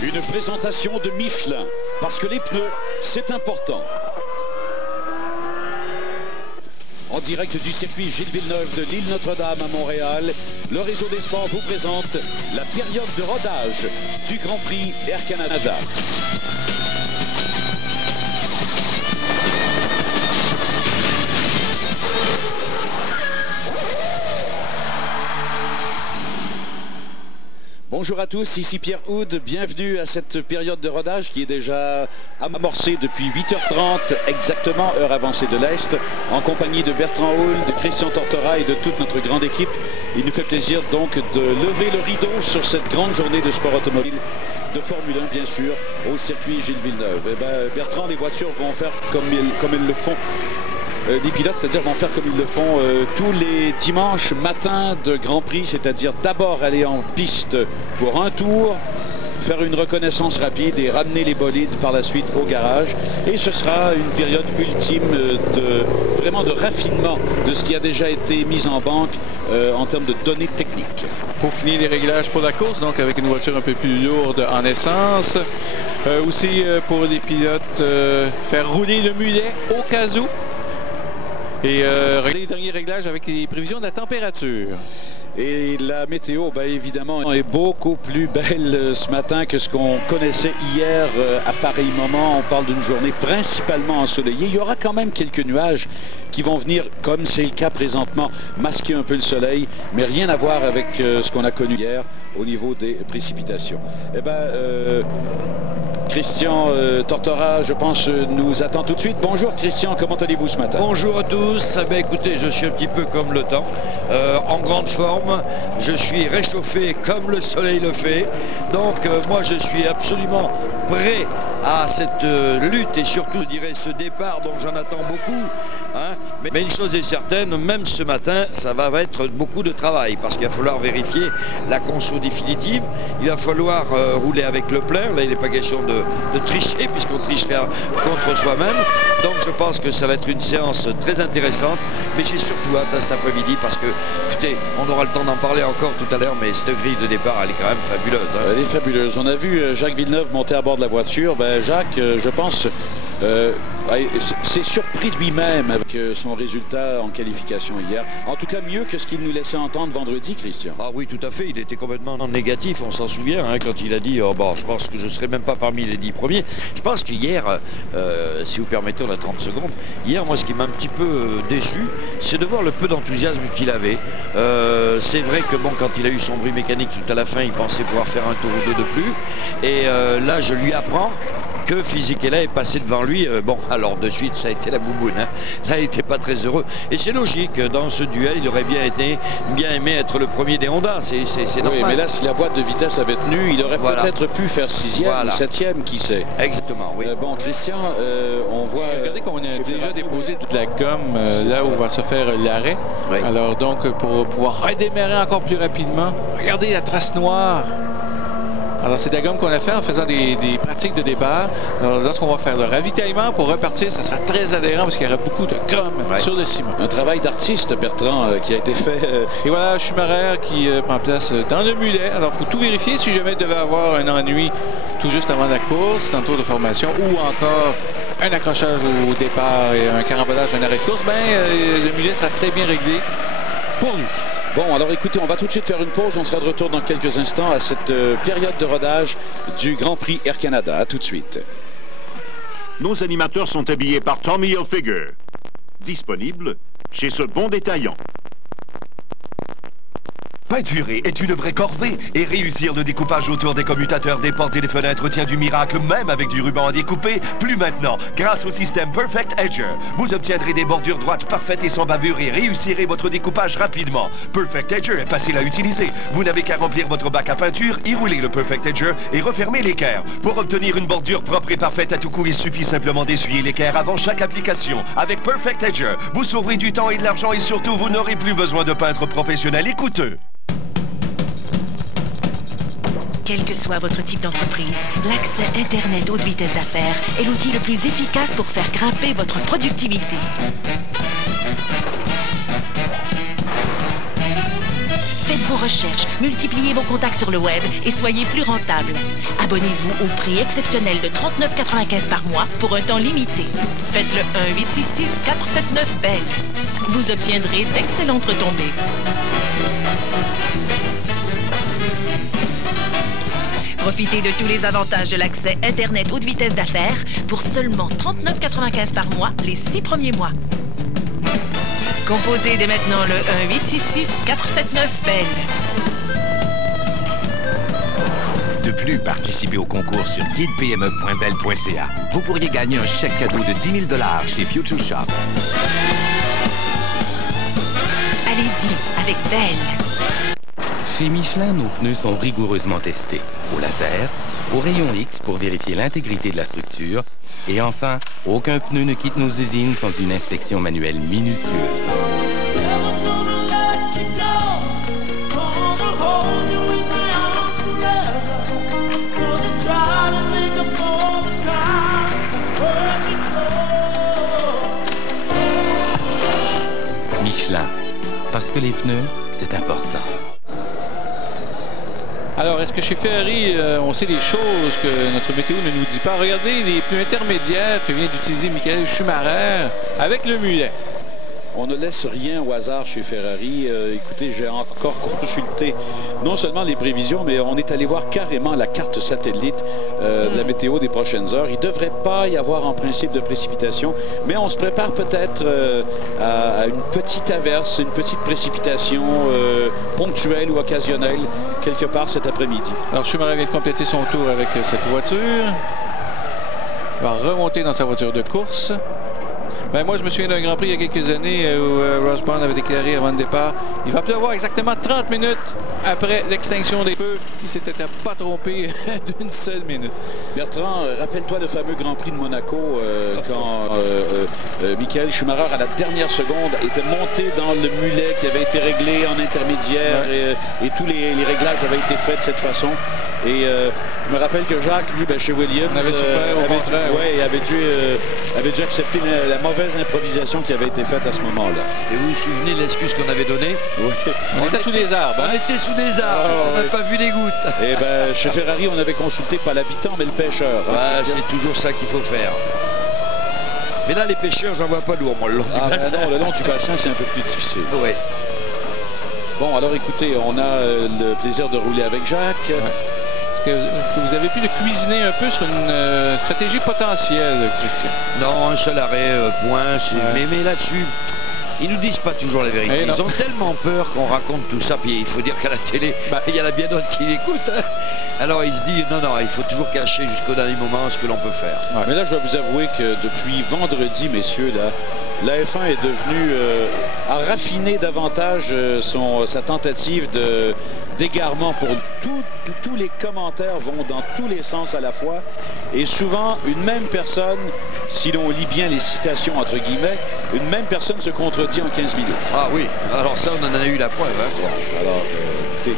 Une présentation de Michelin, parce que les pneus, c'est important. En direct du circuit Gilles Villeneuve de l'île Notre-Dame à Montréal, le réseau des sports vous présente la période de rodage du Grand Prix Air Canada. Bonjour à tous, ici Pierre Houde, bienvenue à cette période de rodage qui est déjà amorcée depuis 8h30, exactement, heure avancée de l'Est, en compagnie de Bertrand Houle, de Christian Tortora et de toute notre grande équipe. Il nous fait plaisir donc de lever le rideau sur cette grande journée de sport automobile, de Formule 1 bien sûr, au circuit Gilles Villeneuve. Et Bertrand, les voitures vont faire comme elles le font. Les pilotes, c'est-à-dire vont faire comme ils le font tous les dimanches matins de Grand Prix, c'est-à-dire d'abord aller en piste pour un tour, faire une reconnaissance rapide et ramener les bolides par la suite au garage. Et ce sera une période ultime vraiment de raffinement de ce qui a déjà été mis en banque en termes de données techniques. Pour finir les réglages pour la course, donc avec une voiture un peu plus lourde en essence. Aussi pour les pilotes, faire rouler le mulet au cas où. Et les derniers réglages avec les prévisions de la température. Et la météo, évidemment, est beaucoup plus belle ce matin que ce qu'on connaissait hier à pareil moment. On parle d'une journée principalement ensoleillée. Il y aura quand même quelques nuages qui vont venir, comme c'est le cas présentement, masquer un peu le soleil, mais rien à voir avec ce qu'on a connu hier au niveau des précipitations. Christian Tortora, je pense, nous attend tout de suite. Bonjour Christian, comment allez-vous ce matin? Bonjour à tous. Écoutez, je suis un petit peu comme le temps, en grande forme. Je suis réchauffé comme le soleil le fait. Donc moi, je suis absolument prêt à cette lutte et surtout, je dirais, ce départ dont j'en attends beaucoup. Hein? Mais une chose est certaine, même ce matin, ça va être beaucoup de travail parce qu'il va falloir vérifier la conso définitive. Il va falloir rouler avec le plein. Là, il n'est pas question de tricher puisqu'on tricherait contre soi-même. Donc, je pense que ça va être une séance très intéressante. Mais j'ai surtout hâte à cet après-midi parce que, écoutez, on aura le temps d'en parler encore tout à l'heure, mais cette grille de départ, elle est quand même fabuleuse. Hein? Elle est fabuleuse. On a vu Jacques Villeneuve monter à bord de la voiture. Jacques, je pense... c'est surpris lui-même avec son résultat en qualification hier. En tout cas, mieux que ce qu'il nous laissait entendre vendredi, Christian. Ah oui, tout à fait. Il était complètement négatif, on s'en souvient, hein, quand il a dit oh, je pense que je ne serai même pas parmi les 10 premiers. Je pense qu'hier, si vous permettez, on a 30 secondes. Hier, moi, ce qui m'a un petit peu déçu, c'est de voir le peu d'enthousiasme qu'il avait. C'est vrai que bon, quand il a eu son bruit mécanique tout à la fin, il pensait pouvoir faire un tour ou deux de plus. Et là, je lui apprends que Fisichella est passé devant lui. Alors de suite, ça a été la bouboune. Hein. Là, il n'était pas très heureux. Et c'est logique, dans ce duel, il aurait bien aimé être le premier des Honda. C'est normal. Oui, mais là, si la boîte de vitesse avait tenu, il aurait peut-être pu faire 6e ou 7e, qui sait. Exactement, oui. Bon, Christian, on voit... Regardez qu'on a déjà déposé de la gomme là où va se faire l'arrêt. Oui. Alors donc, pour pouvoir redémarrer encore plus rapidement, regardez la trace noire. Alors, c'est de la gomme qu'on a fait en faisant des pratiques de départ. Alors, lorsqu'on va faire le ravitaillement pour repartir, ça sera très adhérent parce qu'il y aura beaucoup de gomme sur le ciment. Un travail d'artiste, Bertrand, qui a été fait. Et voilà, Schumacher qui prend place dans le mulet. Alors, il faut tout vérifier si jamais il devait avoir un ennui tout juste avant la course, dans le tour de formation, ou encore un accrochage au départ et un carambolage, un arrêt de course. Le mulet sera très bien réglé pour lui. Bon, alors écoutez, on va tout de suite faire une pause. On sera de retour dans quelques instants à cette période de rodage du Grand Prix Air Canada. À tout de suite. Nos animateurs sont habillés par Tommy Hilfiger. Disponible chez ce bon détaillant. Peinturer est une vraie corvée et réussir le découpage autour des commutateurs, des portes et des fenêtres tient du miracle même avec du ruban à découper. Plus maintenant, grâce au système Perfect Edger, vous obtiendrez des bordures droites parfaites et sans bavure et réussirez votre découpage rapidement. Perfect Edger est facile à utiliser. Vous n'avez qu'à remplir votre bac à peinture, y rouler le Perfect Edger et refermer l'équerre. Pour obtenir une bordure propre et parfaite à tout coup, il suffit simplement d'essuyer l'équerre avant chaque application. Avec Perfect Edger, vous sauverez du temps et de l'argent et surtout, vous n'aurez plus besoin de peintres professionnels et coûteux. Quel que soit votre type d'entreprise, l'accès Internet haute vitesse d'affaires est l'outil le plus efficace pour faire grimper votre productivité. Faites-vous recherches, multipliez vos contacts sur le web et soyez plus rentable. Abonnez-vous au prix exceptionnel de 39,95 par mois pour un temps limité. Faites le 1-866-479-BEL. Vous obtiendrez d'excellentes retombées. Profitez de tous les avantages de l'accès Internet haute vitesse d'affaires pour seulement 39,95 par mois les 6 premiers mois. Composez dès maintenant le 1-866-479-BEL. De plus, participez au concours sur guidepme.bel.ca. Vous pourriez gagner un chèque cadeau de 10 000 $ chez Future Shop. Allez-y avec BEL. Chez Michelin, nos pneus sont rigoureusement testés. Au laser, au rayon X pour vérifier l'intégrité de la structure. Et enfin, aucun pneu ne quitte nos usines sans une inspection manuelle minutieuse. Michelin, parce que les pneus, c'est important. Alors, est-ce que chez Ferrari, on sait des choses que notre météo ne nous dit pas? Regardez les pneus intermédiaires que vient d'utiliser Michael Schumacher avec le mulet. On ne laisse rien au hasard chez Ferrari. Écoutez, j'ai encore consulté non seulement les prévisions, mais on est allé voir carrément la carte satellite de la météo des prochaines heures. Il ne devrait pas y avoir en principe de précipitation, mais on se prépare peut-être à une petite averse, une petite précipitation ponctuelle ou occasionnelle quelque part cet après-midi. Alors Schumacher vient de compléter son tour avec cette voiture. Il va remonter dans sa voiture de course. Ben, moi, je me souviens d'un Grand Prix il y a quelques années où Ross Brown avait déclaré avant le départ « Il va pleuvoir exactement 30 minutes après l'extinction des feux. » Il s'était pas trompé d'une seule minute. Bertrand, rappelle-toi le fameux Grand Prix de Monaco quand Michael Schumacher, à la dernière seconde, était monté dans le mulet qui avait été réglé en intermédiaire et tous les réglages avaient été faits de cette façon. Et je me rappelle que Jacques, lui, chez Williams, avait souffert au contraire. Avait dû accepter la mauvaise improvisation qui avait été faite à ce moment-là. Et vous vous souvenez de l'excuse qu'on avait donnée? Oui. On était sous les arbres. On était sous les arbres, on n'a pas vu les gouttes. Et ben, chez Ferrari, on avait consulté pas l'habitant, mais le pêcheur. C'est toujours ça qu'il faut faire. Mais là, les pêcheurs, j'en vois pas lourd, moi, le long du bassin. Non, le long du bassin, c'est un peu plus difficile. Oui. Bon, alors écoutez, on a le plaisir de rouler avec Jacques. Est-ce que vous avez pu le cuisiner un peu sur une stratégie potentielle, Christian? Non, un seul arrêt, point. Mais là-dessus, ils nous disent pas toujours la vérité. Ils ont tellement peur qu'on raconte tout ça. Puis il faut dire qu'à la télé, il y en a bien d'autres qui l'écoutent. Hein. Alors il se dit, non, il faut toujours cacher jusqu'au dernier moment ce que l'on peut faire. Ouais. Mais là, je dois vous avouer que depuis vendredi, messieurs, là, la F1 est devenue, a raffiné davantage sa tentative d'égarement pour tous les commentaires vont dans tous les sens à la fois et souvent une même personne, si l'on lit bien les citations entre guillemets, une même personne se contredit en 15 minutes. Ah oui, alors ça on en a eu la preuve. Hein. Alors écoutez,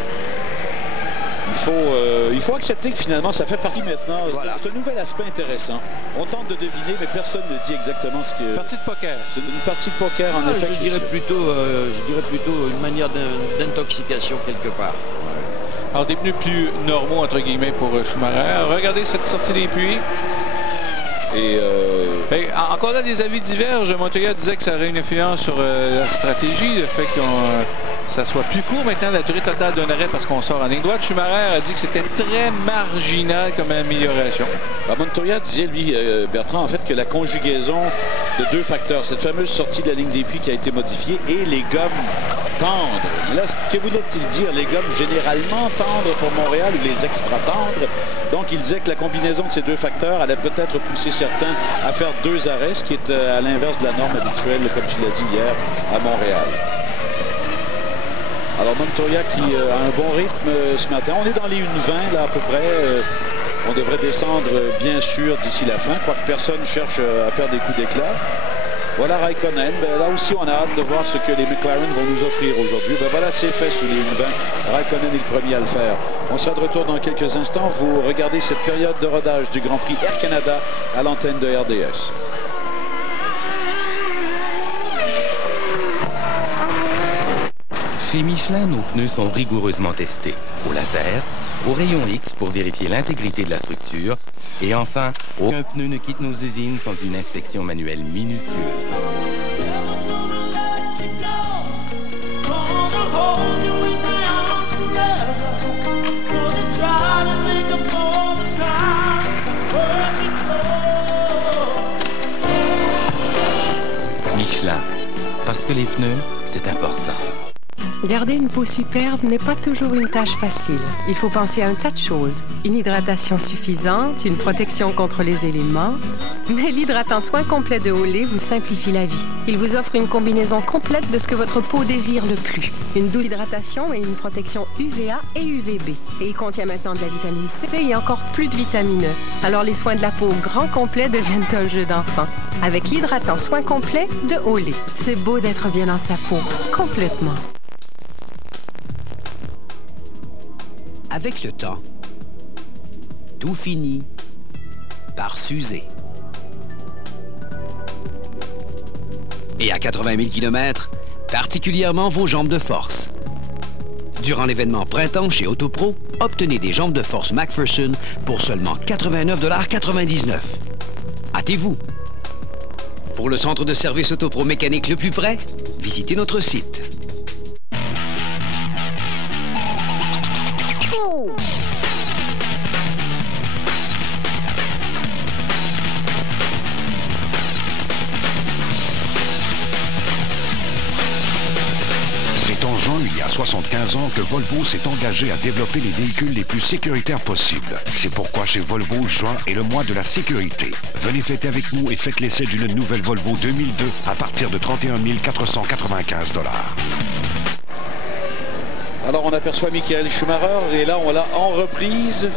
il faut accepter que finalement ça fait partie maintenant. Voilà. C'est un nouvel aspect intéressant. On tente de deviner, mais personne ne dit exactement ce que... Partie de poker. C'est une partie de poker en effet. Je dirais plutôt une manière d'intoxication quelque part. Alors des pneus plus normaux entre guillemets pour Schumacher. Regardez cette sortie des puits. Et encore là, des avis divergent. Montoya disait que ça aurait une influence sur la stratégie, le fait que ça soit plus court maintenant, la durée totale d'un arrêt parce qu'on sort en ligne droite. Schumacher a dit que c'était très marginal comme amélioration. Montoya disait, lui, Bertrand, en fait, que la conjugaison de deux facteurs, cette fameuse sortie de la ligne des puits qui a été modifiée et les gommes tendres. Là, que voulait-il dire? Les gommes généralement tendres pour Montréal ou les extra tendres? Donc, il disait que la combinaison de ces deux facteurs allait peut-être pousser certains à faire deux arrêts, ce qui est à l'inverse de la norme habituelle, comme tu l'as dit hier, à Montréal. Alors, Montoya qui a un bon rythme ce matin. On est dans les 1:20, là, à peu près. On devrait descendre, bien sûr, d'ici la fin, quoique personne cherche à faire des coups d'éclat. Voilà Raikkonen. Là aussi, on a hâte de voir ce que les McLaren vont nous offrir aujourd'hui. Voilà, c'est fait sous les 1:20. Raikkonen est le premier à le faire. On sera de retour dans quelques instants. Vous regardez cette période de rodage du Grand Prix Air Canada à l'antenne de RDS. Chez Michelin, nos pneus sont rigoureusement testés. Au laser, au rayon X pour vérifier l'intégrité de la structure. Et enfin, aucun pneu ne quitte nos usines sans une inspection manuelle minutieuse. Michelin, parce que les pneus, c'est important. Garder une peau superbe n'est pas toujours une tâche facile. Il faut penser à un tas de choses. Une hydratation suffisante, une protection contre les éléments. Mais l'hydratant soin complet de Olay vous simplifie la vie. Il vous offre une combinaison complète de ce que votre peau désire le plus. Une douce hydratation et une protection UVA et UVB. Et il contient maintenant de la vitamine C et encore plus de vitamine E. Alors les soins de la peau au grand complet deviennent un jeu d'enfant. Avec l'hydratant soin complet de Olay. C'est beau d'être bien dans sa peau. Complètement. Avec le temps, tout finit par s'user. Et à 80 000 km, particulièrement vos jambes de force. Durant l'événement Printemps chez Autopro, obtenez des jambes de force McPherson pour seulement 89,99 $. Hâtez-vous! Pour le centre de service Autopro mécanique le plus près, visitez notre site. C'est en juin, il y a 75 ans, que Volvo s'est engagé à développer les véhicules les plus sécuritaires possibles. C'est pourquoi chez Volvo, juin est le mois de la sécurité. Venez fêter avec nous et faites l'essai d'une nouvelle Volvo 2002 à partir de 31 495 $. Alors on aperçoit Michael Schumacher et là on l'a en reprise.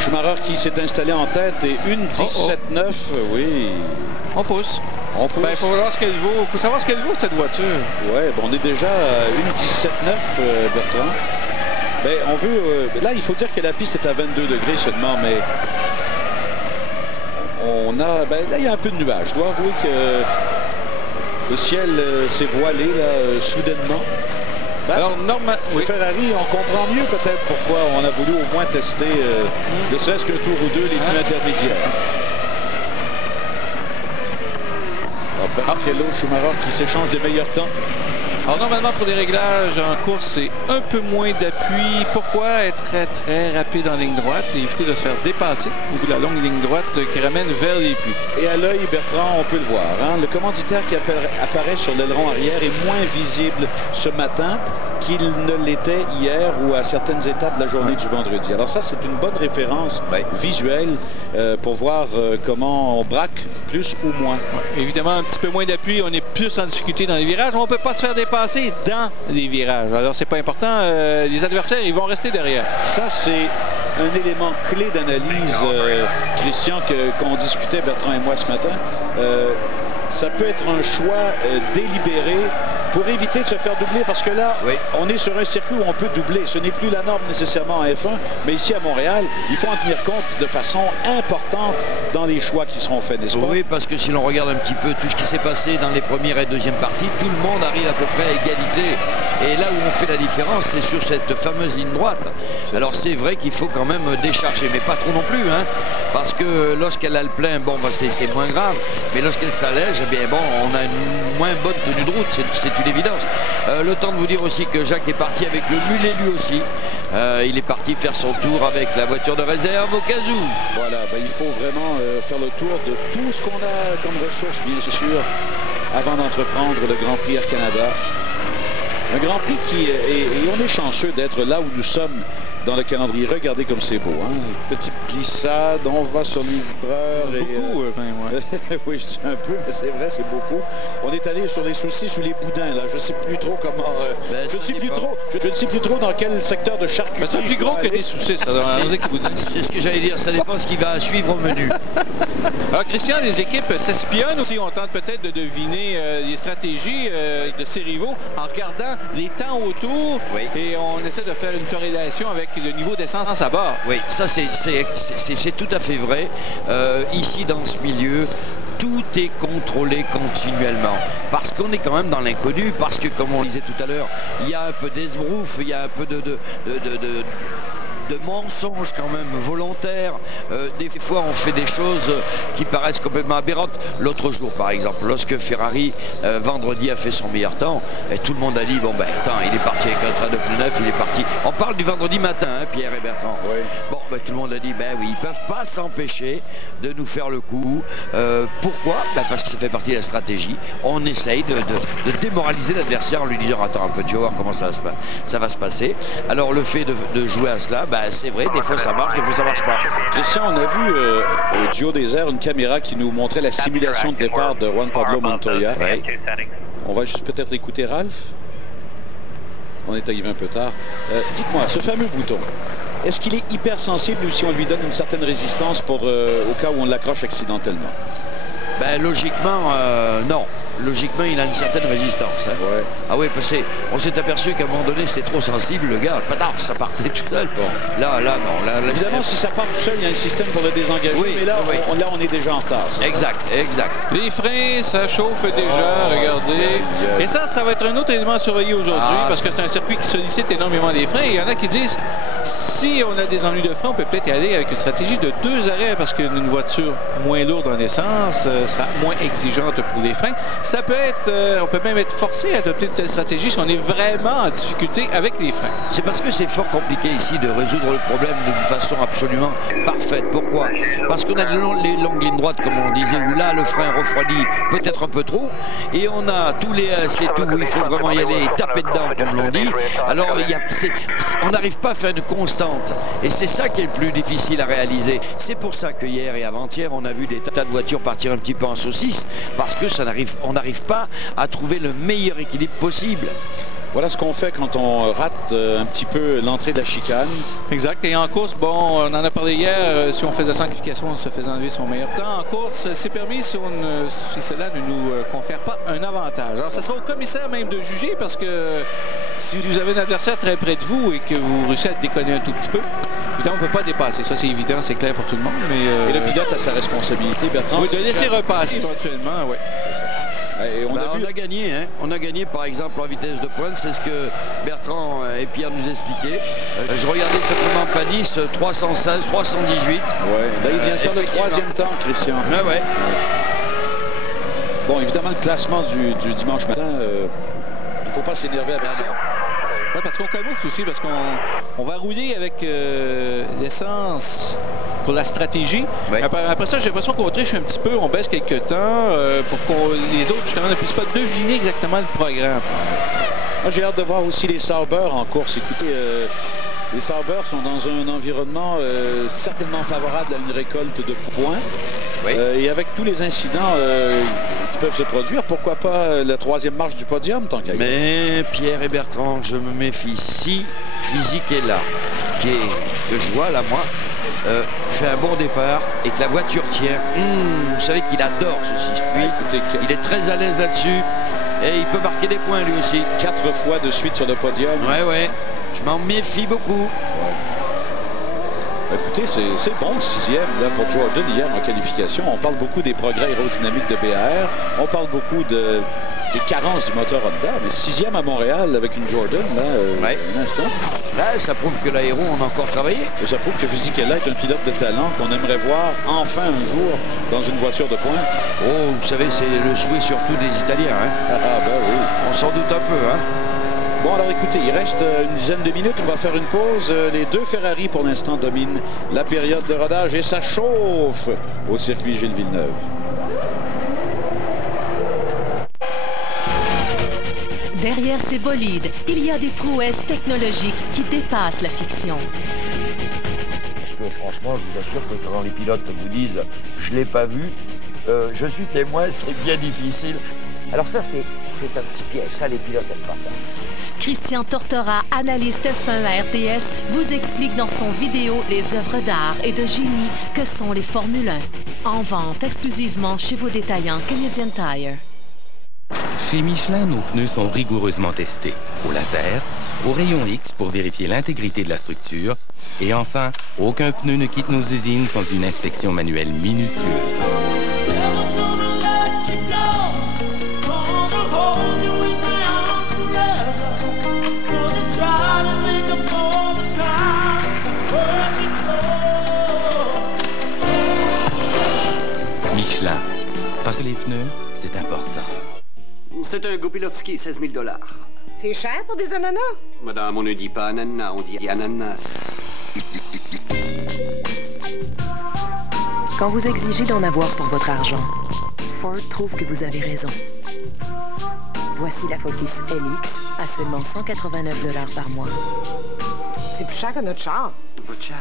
Schumacher qui s'est installé en tête et une 17,9, oui. On pousse. On pousse. Ben, faut savoir ce qu'elle vaut. Faut savoir ce qu'elle vaut, cette voiture. Ouais, bon, on est déjà à une 17,9, Bertrand. Ben, on veut. Là, il faut dire que la piste est à 22 degrés seulement, mais on a. Ben, là, il y a un peu de nuages. Je dois avouer que le ciel s'est voilé là, soudainement. Ben, alors, normalement, oui. Ferrari, on comprend mieux peut-être pourquoi on a voulu au moins tester, ne serait-ce qu'un tour ou deux, les pneus intermédiaires. Barrichello, Schumacher qui s'échange des meilleurs temps. Alors normalement pour des réglages en course, c'est un peu moins d'appui. Pourquoi être très rapide en ligne droite et éviter de se faire dépasser au bout de la longue ligne droite qui ramène vers les puits. Et à l'œil, Bertrand, on peut le voir. Hein? Le commanditaire qui apparaît sur l'aileron arrière est moins visible ce matin qu'il ne l'était hier ou à certaines étapes de la journée du vendredi. Alors ça, c'est une bonne référence visuelle pour voir comment on braque plus ou moins. Ouais. Évidemment, un petit peu moins d'appui, on est plus en difficulté dans les virages. On ne peut pas se faire dépasser dans les virages. Alors, c'est pas important. Les adversaires, ils vont rester derrière. Ça, c'est un élément clé d'analyse, Christian, qu'on discutait, Bertrand et moi, ce matin. Ça peut être un choix délibéré pour éviter de se faire doubler, parce que là, on est sur un circuit où on peut doubler. Ce n'est plus la norme nécessairement en F1, mais ici à Montréal, il faut en tenir compte de façon importante dans les choix qui seront faits, n'est-ce pas? Oui, parce que si l'on regarde un petit peu tout ce qui s'est passé dans les premières et deuxièmes parties, tout le monde arrive à peu près à égalité. Et là où on fait la différence, c'est sur cette fameuse ligne droite. Alors c'est vrai qu'il faut quand même décharger, mais pas trop non plus, hein, parce que lorsqu'elle a le plein, bon, bah, c'est moins grave, mais lorsqu'elle s'allège, eh bien bon, on a une moins bonne tenue de route, c'est une évidence. Le temps de vous dire aussi que Jacques est parti avec le mulet lui aussi. Il est parti faire son tour avec la voiture de réserve au cas où. Voilà, ben, il faut vraiment faire le tour de tout ce qu'on a comme ressources, bien sûr, avant d'entreprendre le Grand Prix Air Canada. Un Grand Prix et on est chanceux d'être là où nous sommes dans le calendrier. Regardez comme c'est beau, hein? Petite glissade, on va sur le livreur. Beaucoup, oui, je dis un peu, mais c'est vrai, c'est beaucoup. On est allé sur les saucisses ou les boudins, là. Je ne sais plus trop comment... je ne sais plus trop dans quel secteur de charcuterie. C'est plus gros que des saucisses, ça. C'est ce que j'allais dire, ça dépend ce qui va suivre au menu. Alors, Christian, les équipes s'espionnent aussi. On tente peut-être de deviner les stratégies de ses rivaux en regardant les temps autour. Et on essaie de faire une corrélation avec le niveau d'essence à bord. Oui, ça c'est tout à fait vrai. Ici, dans ce milieu, tout est contrôlé continuellement. Parce qu'on est quand même dans l'inconnu, parce que, comme on disait tout à l'heure, il y a un peu d'esbrouf, il y a un peu de mensonges quand même volontaires. Des fois on fait des choses qui paraissent complètement aberrantes. L'autre jour par exemple, lorsque Ferrari vendredi a fait son meilleur temps, et tout le monde a dit bon ben attends, il est parti avec un train de pneus neuf, il est parti. On parle du vendredi matin, hein, Pierre et Bertrand. Oui. Bon ben tout le monde a dit ben oui, ils peuvent pas s'empêcher de nous faire le coup. Pourquoi? Ben parce que ça fait partie de la stratégie. On essaye de démoraliser l'adversaire en lui disant attends un peu, tu vas voir comment ça va se passer. Alors le fait de jouer à cela, ben, c'est vrai, des fois ça marche, des fois ça marche pas. Christian, on a vu au duo des airs une caméra qui nous montrait la simulation de départ de Juan Pablo Montoya. Ouais. On va juste peut-être écouter Ralph. On est arrivé un peu tard. Dites-moi, ce fameux bouton, est-ce qu'il est hypersensible ou si on lui donne une certaine résistance pour au cas où on l'accroche accidentellement? Ben, logiquement, non. Logiquement, il a une certaine résistance. Hein. Ouais. Ah oui, parce qu'on s'est aperçu qu'à un moment donné, c'était trop sensible, le gars. Pataf, ça partait tout seul. Bon, là, non. Là, évidemment, si ça part tout seul, il y a un système pour le désengager. Oui, mais là, oui. On est déjà en retard. Exact. Les freins, ça chauffe déjà, regardez. Et ça va être un autre élément à surveiller aujourd'hui, parce que c'est un circuit qui sollicite énormément les freins. Il y en a qui disent, si on a des ennuis de frein, on peut peut-être y aller avec une stratégie de 2 arrêts, parce qu'une voiture moins lourde en essence sera moins exigeante pour les freins. Ça peut être, on peut même être forcé à adopter une telle stratégie si on est vraiment en difficulté avec les freins. C'est parce que c'est fort compliqué ici de résoudre le problème d'une façon absolument parfaite. Pourquoi? Parce qu'on a les longues lignes droites, comme on disait, où là, le frein refroidit peut-être un peu trop. Et on a tous les c'est tout où il faut vraiment y aller et taper dedans, comme l'on dit. Alors, on n'arrive pas à faire une constante. Et c'est ça qui est le plus difficile à réaliser. C'est pour ça que hier et avant-hier, on a vu des tas de voitures partir un petit peu en saucisse, parce que on n'arrive pas à trouver le meilleur équilibre possible. Voilà ce qu'on fait quand on rate un petit peu l'entrée de la chicane. Exact. Et en course, bon, on en a parlé hier, si on faisait sans qualification, on se faisait enlever son meilleur temps. En course, c'est permis si cela ne nous confère pas un avantage. Alors, ce sera au commissaire même de juger, parce que si vous avez un adversaire très près de vous et que vous réussissez à déconner un tout petit peu, évidemment, on ne peut pas dépasser. Ça, c'est évident, c'est clair pour tout le monde. Mais, et le pilote a sa responsabilité, Bertrand. Oui, de laisser repasser éventuellement, oui. Et on a gagné, hein. On a gagné par exemple en vitesse de pointe, c'est ce que Bertrand et Pierre nous expliquaient. Je regardais simplement Panis, 316, 318. Ouais, là il vient de faire le 3e temps, Christian. Ouais. Bon, évidemment, le classement du dimanche matin, il ne faut pas s'énerver avec ça. Oui, parce qu'on camoufle aussi, parce qu'on va rouler avec l'essence pour la stratégie. Oui. Après ça, j'ai l'impression qu'on triche un petit peu, on baisse quelques temps pour que les autres, justement, ne puissent pas deviner exactement le programme. Moi, j'ai hâte de voir aussi les Sauber en course. Écoutez, les Sauber sont dans un environnement certainement favorable à une récolte de points. Oui. Et avec tous les incidents qui peuvent se produire, pourquoi pas la 3e marche du podium tant qu'à y. Mais Pierre et Bertrand, je me méfie. Si Physique est là, que je vois là, moi, fait un bon départ et que la voiture tient, vous savez qu'il adore ce circuit. Il est très à l'aise là-dessus et il peut marquer des points lui aussi. 4 fois de suite sur le podium. Ouais. Je m'en méfie beaucoup. Ouais. Écoutez, c'est bon le 6e là, pour Jordan hier en qualification. On parle beaucoup des progrès aérodynamiques de BAR. On parle beaucoup des carences du moteur Honda. Mais 6e à Montréal avec une Jordan, là, un instant. Là, ça prouve que l'aéro, on a encore travaillé. Et ça prouve que Fisichella est un pilote de talent qu'on aimerait voir enfin un jour dans une voiture de pointe. Oh, vous savez, c'est le souhait surtout des Italiens. Hein? Ben oui. On s'en doute un peu, hein? Bon, alors écoutez, il reste une dizaine de minutes. On va faire une pause. Les 2 Ferrari, pour l'instant, dominent la période de rodage et ça chauffe au circuit Gilles Villeneuve. Derrière ces bolides, il y a des prouesses technologiques qui dépassent la fiction. Parce que franchement, je vous assure que quand les pilotes vous disent « je ne l'ai pas vu », je suis témoin, c'est bien difficile. Alors ça, c'est un petit piège. Ça, les pilotes n'aiment pas ça. Christian Tortora, analyste F1 à RTS, vous explique dans son vidéo les œuvres d'art et de génie que sont les Formule 1. En vente exclusivement chez vos détaillants Canadian Tire. Chez Michelin, nos pneus sont rigoureusement testés. Au laser, au rayon X pour vérifier l'intégrité de la structure. Et enfin, aucun pneu ne quitte nos usines sans une inspection manuelle minutieuse. Michelin. Parce que les pneus, c'est important. C'est un Gopilovski, 16 000 $. C'est cher pour des ananas? Madame, on ne dit pas ananas, on dit ananas. Quand vous exigez d'en avoir pour votre argent, Ford trouve que vous avez raison. Voici la Focus LX à seulement 189 $ par mois. C'est plus cher que notre char. Votre char?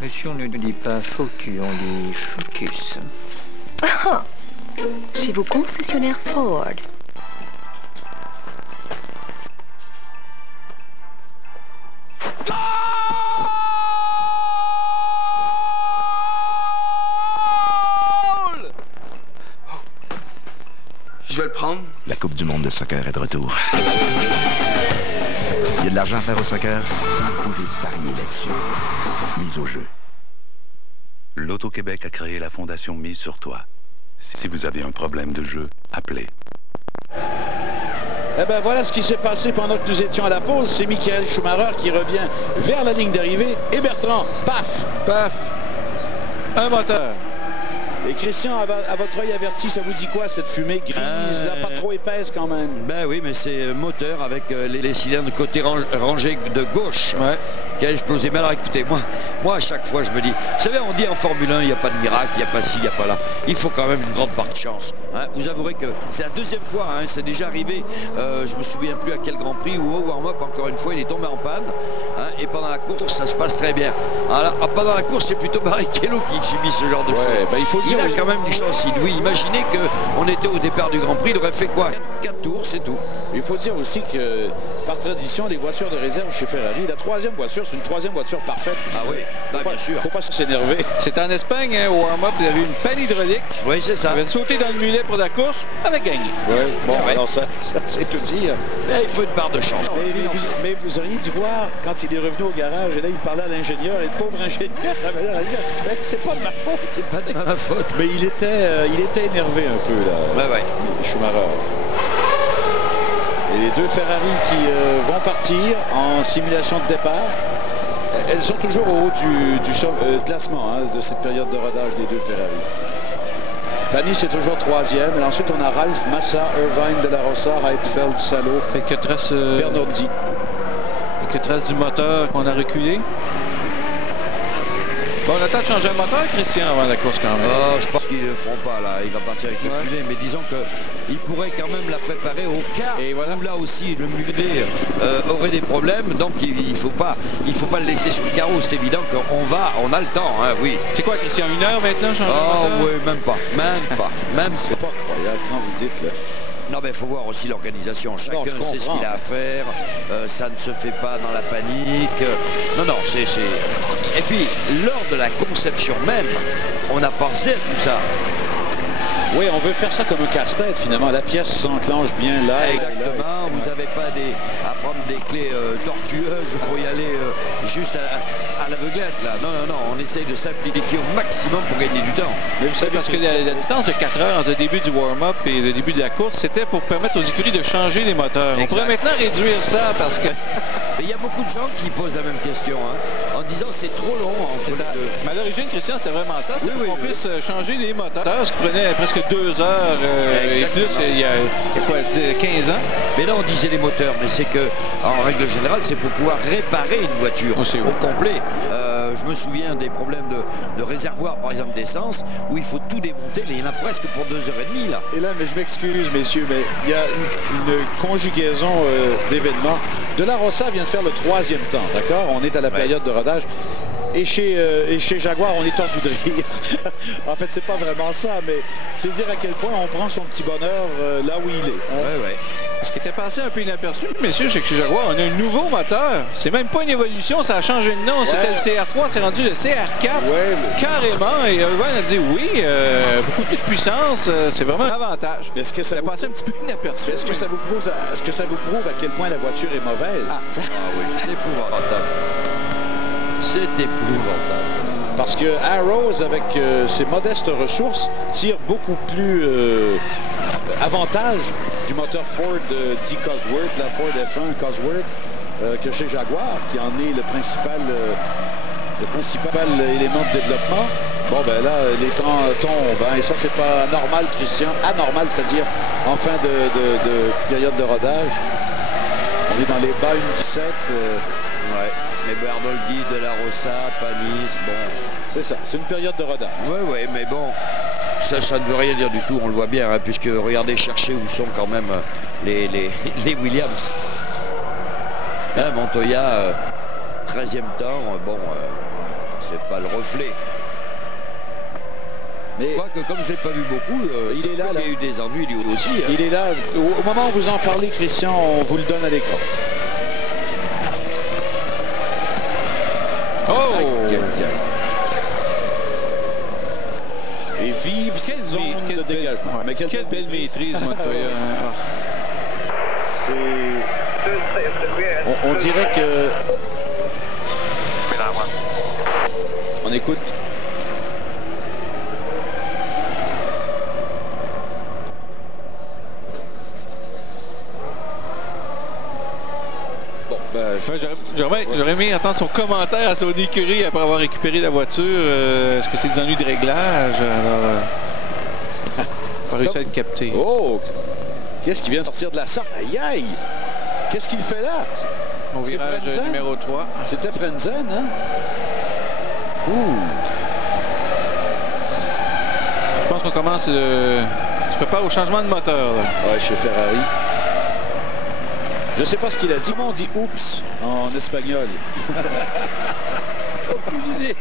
Monsieur, on ne dit pas Focus, on dit Focus. Ah! Chez vos concessionnaires Ford. Je vais le prendre. La Coupe du monde de soccer est de retour. Il y a de l'argent à faire au soccer? Vous pouvez parier là-dessus. Mise au jeu. L'Auto-Québec a créé la fondation Mise sur toi. Si vous avez un problème de jeu, appelez. Eh bien, voilà ce qui s'est passé pendant que nous étions à la pause. C'est Michael Schumacher qui revient vers la ligne d'arrivée. Et Bertrand, paf! Paf! Un moteur. Et Christian, à votre œil averti, ça vous dit quoi, cette fumée grise, là, pas trop épaisse quand même? Ben oui, mais c'est moteur avec les cylindres côté rangés de gauche. Ouais. Qui a explosé. Mais alors écoutez, moi à chaque fois je me dis, vous savez, on dit en Formule 1, il n'y a pas de miracle, il n'y a pas ci, il n'y a pas là. Il faut quand même une grande part de chance. Hein. Vous avouerez que c'est la deuxième fois, hein, c'est déjà arrivé, je me souviens plus à quel Grand Prix, ou au warm-up, encore une fois, il est tombé en panne. Hein, et pendant la course, ça se passe très bien. Alors, pendant la course, c'est plutôt Barrichello qui subit ce genre de choses. Ben, il faut dire, il a quand même du chance. Oui, imaginez qu'on était au départ du Grand Prix, il aurait fait quoi? 4 tours, c'est tout. Il faut dire aussi que, par tradition, les voitures de réserve chez Ferrari, la troisième voiture, c'est une troisième voiture parfaite. Ah oui, bien sûr. Faut pas s'énerver. C'est en Espagne, hein, au warm-up, il y avait une panne hydraulique. Oui, c'est ça. Il avait sauté dans le mulet pour la course, avait gagné. Oui, bon, ouais. alors ça c'est tout dire. Mais il faut une part de chance. Mais vous auriez dû voir, quand il est revenu au garage, et là, il parlait à l'ingénieur, et le pauvre ingénieur avait l'air à dire, c'est pas de ma faute, c'est pas de ma faute. Mais il était énervé un peu, là, ouais. Schumacher. Et les deux Ferrari qui vont partir en simulation de départ. Elles sont toujours au haut du classement, hein, de cette période de rodage, les deux Ferrari. Panis est toujours troisième. Et ensuite, on a Ralph, Massa, Irvine, De La Rosa, Heidfeld, Salo, Bernardi. Et que trace du moteur qu'on a reculé. Bon, on attend de changer le moteur, Christian, avant la course quand même. Je pense qu'ils ne le feront pas, là. Il va partir avec le mulet. Mais disons qu'il pourrait quand même la préparer au cas où là aussi le mulet aurait des problèmes. Donc il ne faut pas le laisser sur le carreau. C'est évident qu'on a le temps, hein, oui. C'est quoi, Christian, 1 heure maintenant, changer le moteur? Oui, même pas. C'est pas incroyable quand vous dites, là. Non, mais il faut voir aussi l'organisation. Chacun sait ce qu'il a à faire. Ça ne se fait pas dans la panique. Non, c'est... Et puis, lors de la conception même, on a pensé à tout ça. Oui, on veut faire ça comme un casse-tête, finalement. La pièce s'enclenche bien là. Exactement. Vous n'avez pas à prendre des clés tortueuses pour y aller juste à l'aveuglette, là. Non, on essaye de simplifier au maximum pour gagner du temps. Mais vous savez, parce que la distance de 4 heures entre le début du warm-up et le début de la course, c'était pour permettre aux écuries de changer les moteurs. Exact. On pourrait maintenant réduire ça parce que... Il y a beaucoup de gens qui posent la même question, hein, en disant c'est trop long. Mais à l'origine, Christian, c'était vraiment ça. C'est pour qu'on puisse changer les moteurs. Ce qui prenait presque 2 heures et plus il y a quoi, 15 ans. Mais là, on disait les moteurs, mais c'est que, en règle générale, c'est pour pouvoir réparer une voiture au complet. Je me souviens des problèmes de réservoir, par exemple, d'essence, où il faut tout démonter. Il y en a presque pour 2h30, là. Et là, mais je m'excuse, messieurs, mais il y a une conjugaison d'événements. De La Rosa vient de faire le 3e temps, d'accord? On est à la période de rodage. Et chez Jaguar, on est tordu de rire. En fait, c'est pas vraiment ça, mais c'est dire à quel point on prend son petit bonheur là où il est. Hein? Ouais. Ce qui était passé un peu inaperçu, messieurs, c'est que chez Jaguar, on a un nouveau moteur. C'est même pas une évolution, ça a changé de nom. C'était le CR3, c'est rendu le CR4. Carrément. Et Irvine a dit oui, beaucoup plus de puissance, c'est vraiment un avantage. Est-ce que ça passé un petit peu inaperçu? Est-ce que ça vous prouve à quel point la voiture est mauvaise? Oui, c'est épouvantable. C'est épouvantable. Parce que Arrows, avec ses modestes ressources, tire beaucoup plus avantage du moteur Ford dit Cosworth, la Ford F1 Cosworth, que chez Jaguar, qui en est le principal élément de développement. Bon, ben là, les temps tombent, hein, et ça, c'est pas normal, Christian. Anormal, c'est-à-dire en fin de période de rodage. On est dans les bas une 17. Ouais, mais Bernoldi, De La Rosa, Panis, bon. C'est ça, c'est une période de rodage. Oui, mais bon, ça ne veut rien dire du tout, on le voit bien, hein, puisque regardez, cherchez où sont quand même les Williams. Hein, Montoya, 13e temps, bon, c'est pas le reflet. Mais quoique, comme je l'ai pas vu beaucoup, il est là. Il y a eu des ennuis lui aussi. Hein. Il est là. Au moment où vous en parlez, Christian, on vous le donne à l'écran. Oh! Et vive quelle zone de dégagement. Mais quelle belle maîtrise, Montoya. On dirait que... On écoute. Bon, j'aurais aimé entendre son commentaire à son écurie après avoir récupéré la voiture. Est-ce que c'est des ennuis de réglage? Alors, pas réussi à être capté. Oh! Qu'est-ce qui vient de sortir de la sorte? Aïe, aïe! Qu'est-ce qu'il fait là? Au virage numéro 3. C'était Frenzen, hein? Ouh! Je pense qu'on commence... se prépare au changement de moteur. Là. Ouais, chez Ferrari. Je sais pas ce qu'il a dit. Comment on dit oups en espagnol? Aucune idée.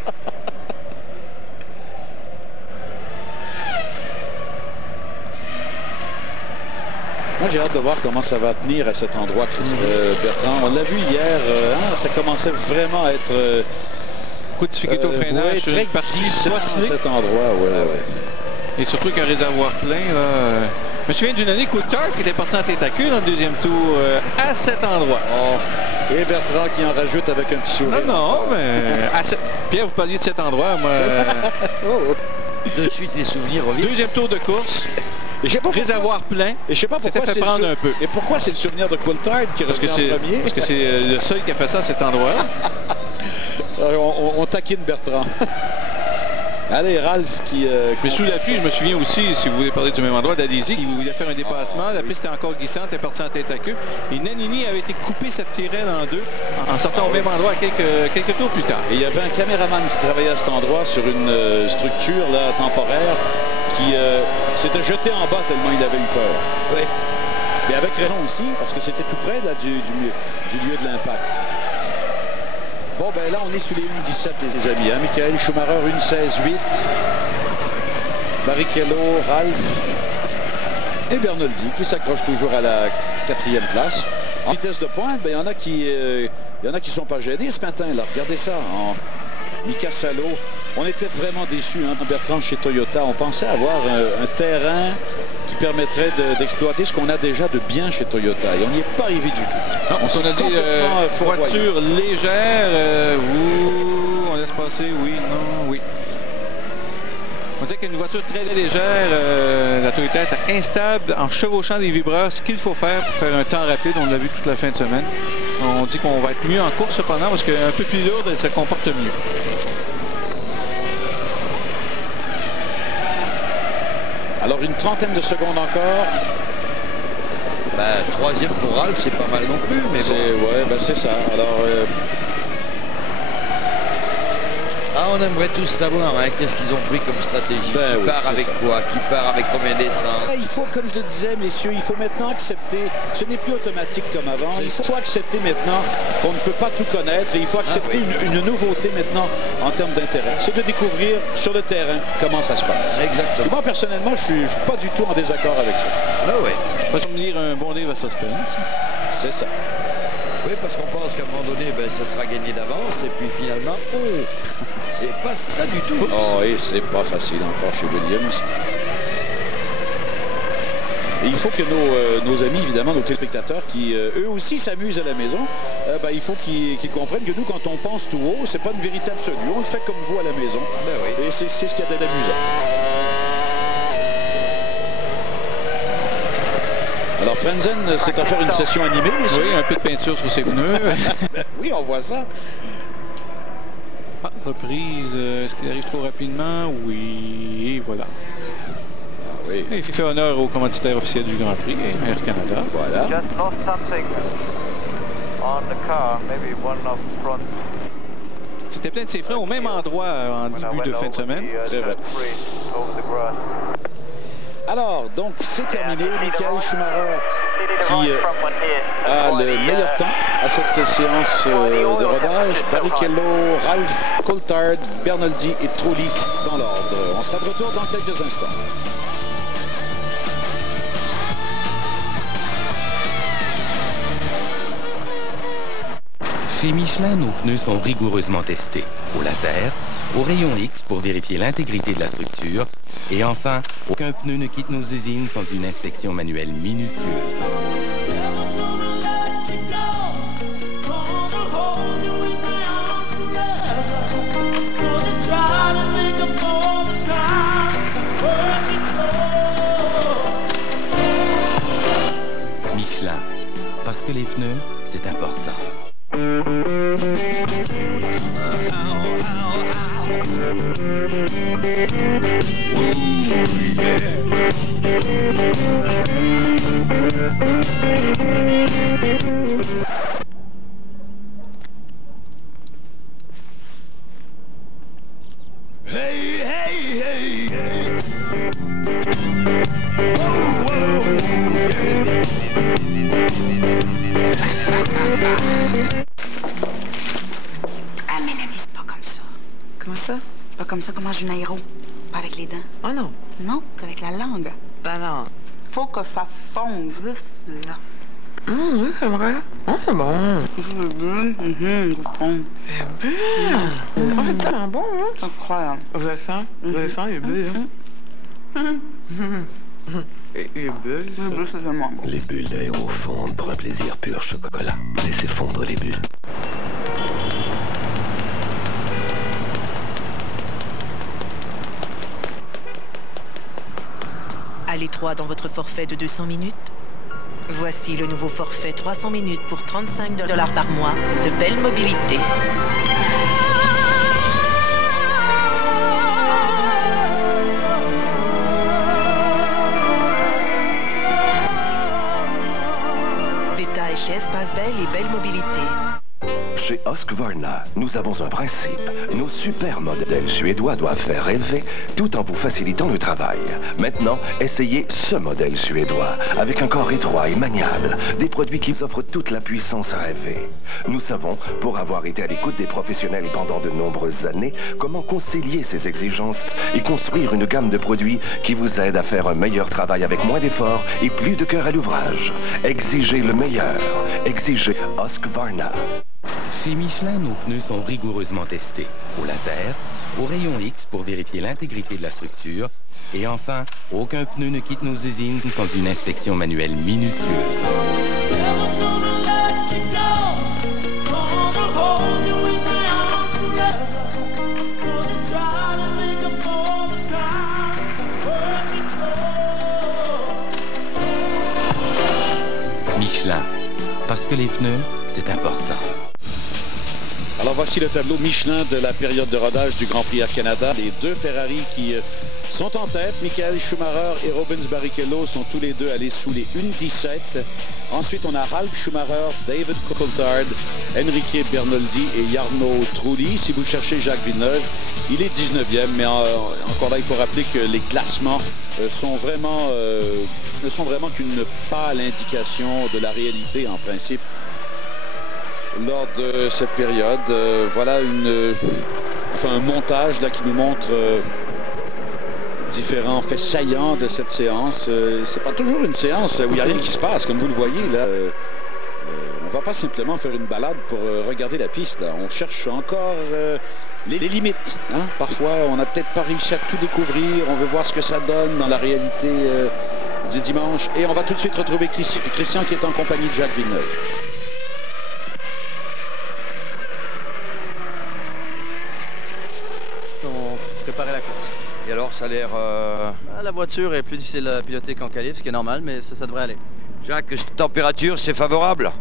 Moi, j'ai hâte de voir comment ça va tenir à cet endroit, Bertrand. On l'a vu hier, hein, ça commençait vraiment à être... coup de difficulté au freinage sur une partie à cet endroit, ouais. Et surtout qu'un réservoir plein, là... Je me souviens d'une année, Coulthard qui était parti en tête à queue dans le deuxième tour à cet endroit. Oh. Et Bertrand qui en rajoute avec un petit sourire. Non, mais... Pierre, vous parliez de cet endroit, moi... De suite, les souvenirs reviennent. Deuxième tour de course. Réservoir plein. Et je sais pas pourquoi c'était fait prendre un peu. Et pourquoi c'est le souvenir de Coulthard qui revient en premier? Parce que c'est le seul qui a fait ça à cet endroit. On taquine Bertrand. Allez, Ralph qui... Mais sous la pluie, je me souviens aussi, si vous voulez parler du même endroit, d'Adesi, qui voulait faire un dépassement. La piste était encore glissante, elle est partie en tête à queue. Et Nannini avait été coupé cette tirelle en deux en sortant au même endroit quelques tours plus tard. Et il y avait un caméraman qui travaillait à cet endroit sur une structure là, temporaire qui s'était jeté en bas tellement il avait eu peur. Oui. Et avec raison aussi, parce que c'était tout près là, du lieu de l'impact. Bon, ben là, on est sous les 1,17, les amis. Hein? Michael Schumacher, 1,16,8. Barrichello, Ralph et Bernoldi qui s'accrochent toujours à la 4e place. En vitesse de pointe, ben, il y en a qui sont pas gênés ce matin. Là. Regardez ça. Mika Salo. On était vraiment déçus, hein, Bertrand, chez Toyota. On pensait avoir un terrain qui permettrait d'exploiter ce qu'on a déjà de bien chez Toyota. Et on n'y est pas arrivé du tout. Non, on a dit voiture légère. On laisse passer, oui, non, oui. On dit qu'une voiture très légère, la Toyota est instable en chevauchant des vibreurs. Ce qu'il faut faire pour faire un temps rapide, on l'a vu toute la fin de semaine. On dit qu'on va être mieux en course cependant parce qu'un peu plus lourde, elle se comporte mieux. Alors une trentaine de secondes encore. Ben, 3e pour Ralph, c'est pas mal non plus. Mais bon. Ouais, ben c'est ça. Alors, on aimerait tous savoir qu'est-ce qu'ils ont pris comme stratégie. Qui part avec quoi? Qui part avec combien d'essence? Il faut, comme je le disais, messieurs, il faut maintenant accepter. Ce n'est plus automatique comme avant. Il faut accepter maintenant qu'on ne peut pas tout connaître et il faut accepter une nouveauté maintenant en termes d'intérêt. C'est de découvrir sur le terrain comment ça se passe. Exactement. Et moi, personnellement, je suis pas du tout en désaccord avec ça. Ah oui. Pas me lire un bon livre à suspense. C'est ça. Oui, parce qu'on pense qu'à un moment donné, ça sera gagné d'avance, et puis finalement, c'est pas ça du tout. Oh, et c'est pas facile encore chez Williams. Et il faut que nos amis, évidemment, nos téléspectateurs, qui eux aussi s'amusent à la maison, il faut qu'ils comprennent que nous, quand on pense tout haut, c'est pas une vérité absolue. On le fait comme vous à la maison. Et c'est ce qu'il y a d'amusant. Alors, Frenzen s'est offert une session animée, messieurs. Oui, un peu de peinture sur ses pneus. Oui, on voit ça. Ah, reprise, est-ce qu'il arrive trop rapidement? Oui, et voilà. Oui. Il fait honneur au commanditaire officiel du Grand Prix, Air Canada. Voilà. C'était plein de ses freins au même endroit en début de fin de semaine. C'est vrai. Alors, donc, c'est terminé. Michael Schumacher qui a le meilleur temps à cette séance de rodage. Barrichello, Ralph, Coulthard, Bernoldi et Trulli dans l'ordre. On sera de retour dans quelques instants. Chez Michelin, nos pneus sont rigoureusement testés. Au laser, au rayon X pour vérifier l'intégrité de la structure. Et enfin, aucun pneu ne quitte nos usines sans une inspection manuelle minutieuse. Michelin, parce que les pneus, c'est important. Ah, mais la vie, c'est pas comme ça. Comment ça? Pas comme ça, comment je une aéro? Pas avec les dents. Oh non. Non, c'est avec la langue. La langue. Faut que ça fonde juste là. Oui, c'est vrai. Ah, c'est bon. C'est bon. C'est bien. C'est tellement bon, hein? C'est incroyable. Je le sens, il est bleu, Les bulles, c'est vraiment bon. Les bulles d'aéro fondent pour un plaisir pur chocolat. Laissez fondre les bulles. À l'étroit dans votre forfait de 200 minutes? Voici le nouveau forfait 300 minutes pour 35 $ par mois de Bell Mobilité. Détails chez Espace Bell et Bell Mobilité. Chez Husqvarna, nous avons un principe. Nos super modèles suédois doivent faire rêver tout en vous facilitant le travail. Maintenant, essayez ce modèle suédois avec un corps étroit et maniable. Des produits qui vous offrent toute la puissance à rêver. Nous savons, pour avoir été à l'écoute des professionnels pendant de nombreuses années, comment concilier ces exigences et construire une gamme de produits qui vous aident à faire un meilleur travail avec moins d'efforts et plus de cœur à l'ouvrage. Exigez le meilleur. Exigez Husqvarna. Chez Michelin, nos pneus sont rigoureusement testés. Au laser, au rayon X pour vérifier l'intégrité de la structure. Et enfin, aucun pneu ne quitte nos usines sans une inspection manuelle minutieuse. Michelin, parce que les pneus, c'est important. Alors voici le tableau Michelin de la période de rodage du Grand Prix Air Canada. Les deux Ferrari qui sont en tête. Michael Schumacher et Rubens Barrichello sont tous les deux allés sous les 1:17. Ensuite, on a Ralf Schumacher, David Coulthard, Enrique Bernoldi et Jarno Trulli. Si vous cherchez Jacques Villeneuve, il est 19e, mais encore là, il faut rappeler que les classements ne sont vraiment qu'une pâle indication de la réalité, en principe. Lors de cette période, voilà un montage là, qui nous montre différents faits saillants de cette séance. C'est pas toujours une séance où il n'y a rien qui se passe, comme vous le voyez là. On va pas simplement faire une balade pour regarder la piste. Là. On cherche encore les limites. Hein? Parfois, on n'a peut-être pas réussi à tout découvrir. On veut voir ce que ça donne dans la réalité du dimanche. Et on va tout de suite retrouver Christian qui est en compagnie de Jacques Villeneuve. Préparer la course. Et alors, ça a l'air... La voiture est plus difficile à piloter qu'en qualif, ce qui est normal, mais ça devrait aller. Jacques, température, c'est favorable?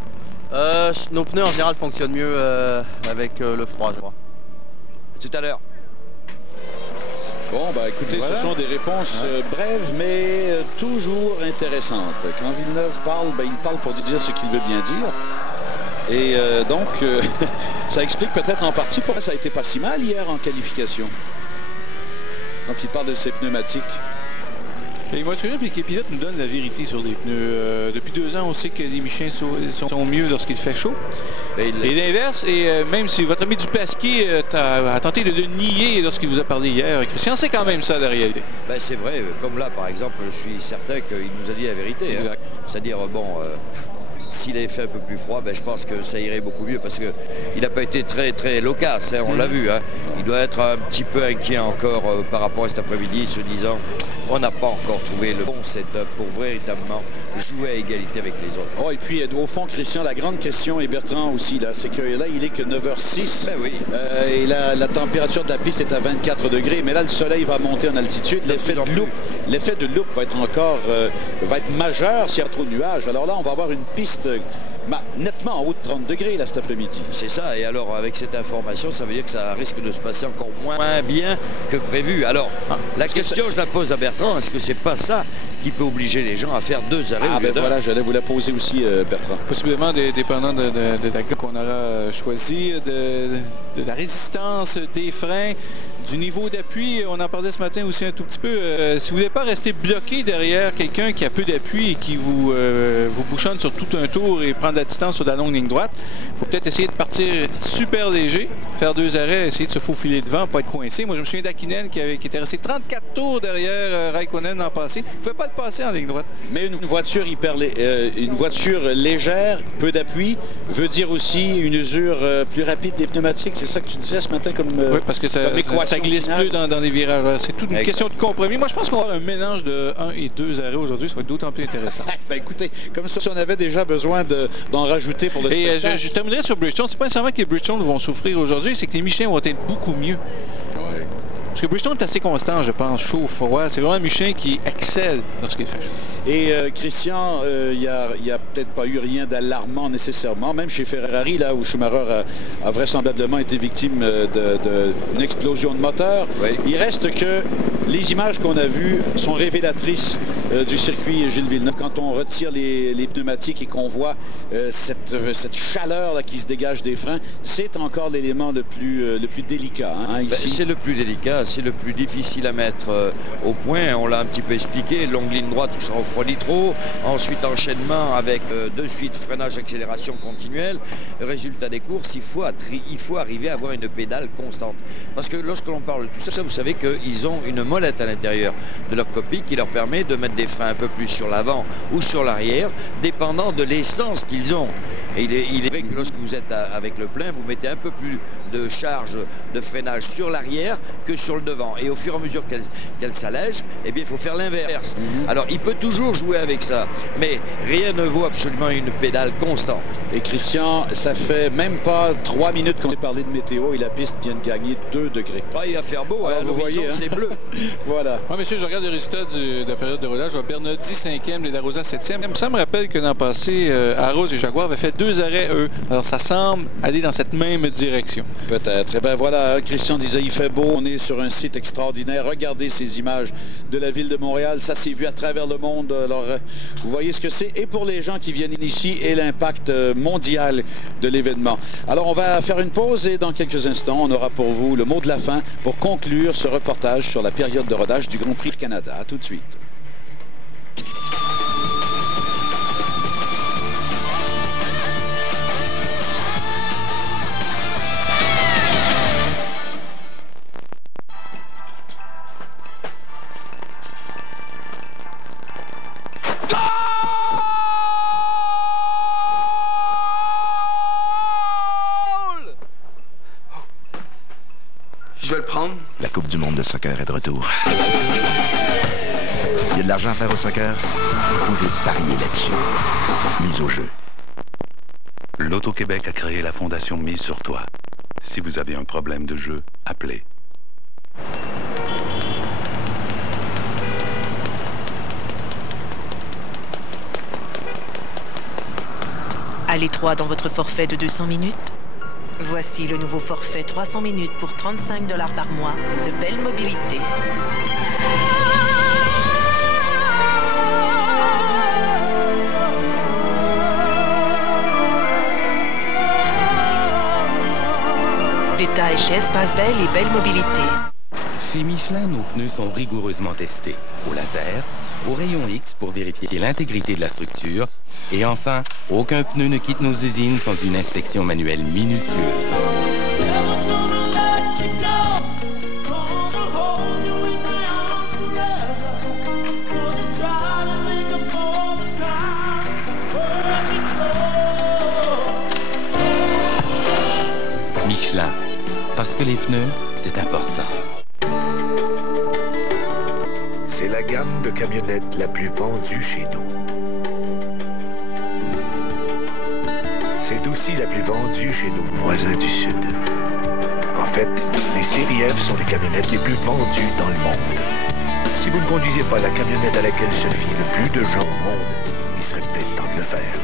Nos pneus, en général, fonctionnent mieux avec le froid, je crois. Tout à l'heure. Bon, bah écoutez, voilà. Ce sont des réponses brèves, mais toujours intéressantes. Quand Villeneuve parle, il parle pour dire ce qu'il veut bien dire. Et donc, ça explique peut-être en partie pourquoi ça a été pas si mal hier en qualification. Quand il parle de ses pneumatiques. Et moi, je que les pilotes nous donnent la vérité sur les pneus. Depuis 2 ans, on sait que les Michelin sont mieux lorsqu'il fait chaud. Et l'inverse, et même si votre ami Dupasquier a tenté de le nier lorsqu'il vous a parlé hier, Christian, c'est quand même ça la réalité. Ben, c'est vrai, comme là, par exemple, je suis certain qu'il nous a dit la vérité. Hein. C'est-à-dire, bon... s'il avait fait un peu plus froid, je pense que ça irait beaucoup mieux parce qu'il n'a pas été très loquace, hein, on l'a vu. Hein. Il doit être un petit peu inquiet encore par rapport à cet après-midi, se disant on n'a pas encore trouvé le bon setup pour véritablement jouer à égalité avec les autres. Oh, et puis au fond, Christian, la grande question, et Bertrand aussi, c'est que là, il est que 9h06. Ben oui. Et la température de la piste est à 24 degrés, mais là, le soleil va monter en altitude. L'effet de loupe va être encore majeur s'il y a trop de nuages. Alors là, on va avoir une piste nettement en haut de 30 degrés là cet après-midi. C'est ça, et alors avec cette information, ça veut dire que ça risque de se passer encore moins bien que prévu. Alors, la question, je la pose à Bertrand, est-ce que c'est pas ça qui peut obliger les gens à faire 2 arrêts? Voilà, j'allais vous la poser aussi, Bertrand. Possiblement, dépendant de la gamme qu'on aura choisi, de la résistance des freins, du niveau d'appui, on en parlait ce matin aussi un tout petit peu. Si vous ne voulez pas rester bloqué derrière quelqu'un qui a peu d'appui et qui vous bouchonne sur tout un tour et prendre la distance sur la longue ligne droite, il faut peut-être essayer de partir super léger, faire 2 arrêts, essayer de se faufiler devant, pas être coincé. Moi, je me souviens d'Hakkinen qui était resté 34 tours derrière Raikkonen l'an passé. Il ne pouvait pas le passer en ligne droite. Mais une voiture légère, peu d'appui, veut dire aussi une usure plus rapide des pneumatiques. C'est ça que tu disais ce matin comme oui, parce que ça glisse plus dans les virages. C'est toute une question de compromis. Moi, je pense qu'on va avoir un mélange de 1 et 2 arrêts aujourd'hui. Ça va être d'autant plus intéressant. Écoutez, comme ça, si on avait déjà besoin d'en rajouter pour le spectacle. Je terminerai sur Bridgestone. C'est pas nécessairement que les Bridgestone vont souffrir aujourd'hui, c'est que les Michelin vont être beaucoup mieux. Ouais. Parce que Bridgestone est assez constant, je pense, chaud, froid. C'est vraiment un Michelin qui excelle lorsqu'il fait chaud. Et Christian, il n'y a peut-être pas eu rien d'alarmant nécessairement, même chez Ferrari, là où Schumacher a vraisemblablement été victime d'une explosion de moteur. Oui. Il reste que les images qu'on a vues sont révélatrices du circuit Gilles Villeneuve. Quand on retire les pneumatiques et qu'on voit cette chaleur là, qui se dégage des freins, c'est encore l'élément le plus délicat. Hein, c'est le plus délicat, c'est le plus difficile à mettre au point. On l'a un petit peu expliqué, longue ligne droite où ça refroidit trop. Ensuite, enchaînement avec de suite freinage, accélération continuelle. Résultat des courses, il faut arriver à avoir une pédale constante. Parce que lorsque l'on parle de tout ça, vous savez qu'ils ont une molette à l'intérieur de leur cockpit qui leur permet de mettre des freins un peu plus sur l'avant ou sur l'arrière, dépendant de l'essence qu'ils ont. Et il est vrai que lorsque vous êtes avec le plein, vous mettez un peu plus de charge de freinage sur l'arrière que sur le devant. Et au fur et à mesure qu'elle s'allège, eh bien, il faut faire l'inverse. Alors, il peut toujours jouer avec ça, mais rien ne vaut absolument une pédale constante. Et Christian, ça fait même pas 3 minutes qu'on a parlé de météo et la piste vient de gagner 2 degrés. Ah, il va faire beau, hein, vous voyez, hein? C'est bleu. Voilà. Moi, monsieur, je regarde le résultat de la période de relâche. Je vois Bernoldi 5e, les Darosa 7e. Ça me rappelle que l'an passé, Arros et Jaguar avaient fait 2 arrêts, eux. Alors, ça semble aller dans cette même direction. Peut-être. Et bien voilà, Christian disait, il fait beau. On est sur un site extraordinaire. Regardez ces images de la ville de Montréal. Ça s'est vu à travers le monde. Alors, vous voyez ce que c'est. Et pour les gens qui viennent ici et l'impact mondial de l'événement. Alors, on va faire une pause et dans quelques instants, on aura pour vous le mot de la fin pour conclure ce reportage sur la période de rodage du Grand Prix du Canada. À tout de suite. Je vais le prendre. La Coupe du monde de soccer est de retour. Il y a de l'argent à faire au soccer? Vous pouvez parier là-dessus. Mise au jeu. L'Auto-Québec a créé la fondation Mise sur toi. Si vous avez un problème de jeu, appelez. À l'étroit dans votre forfait de 200 minutes? Voici le nouveau forfait 300 minutes pour 35 $ par mois de Bell Mobilité. Détails chez Espace Bell et Bell Mobilité. Chez Michelin, nos pneus sont rigoureusement testés. Au laser, au rayon X pour vérifier l'intégrité de la structure. Et enfin, aucun pneu ne quitte nos usines sans une inspection manuelle minutieuse. Michelin, parce que les pneus, c'est important. C'est la gamme de camionnettes la plus vendue chez nous. C'est aussi la plus vendue chez nos voisins du Sud. En fait, les séries F sont les camionnettes les plus vendues dans le monde. Si vous ne conduisez pas la camionnette à laquelle se fient le plus de gens au monde, il serait peut-être temps de le faire.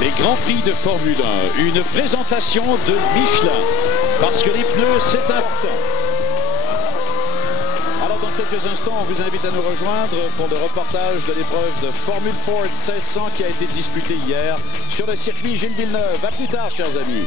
Les Grands Prix de Formule 1, une présentation de Michelin, parce que les pneus, c'est important. Alors, dans quelques instants, on vous invite à nous rejoindre pour le reportage de l'épreuve de Formule Ford 1600 qui a été disputée hier sur le circuit Gilles Villeneuve. À plus tard, chers amis.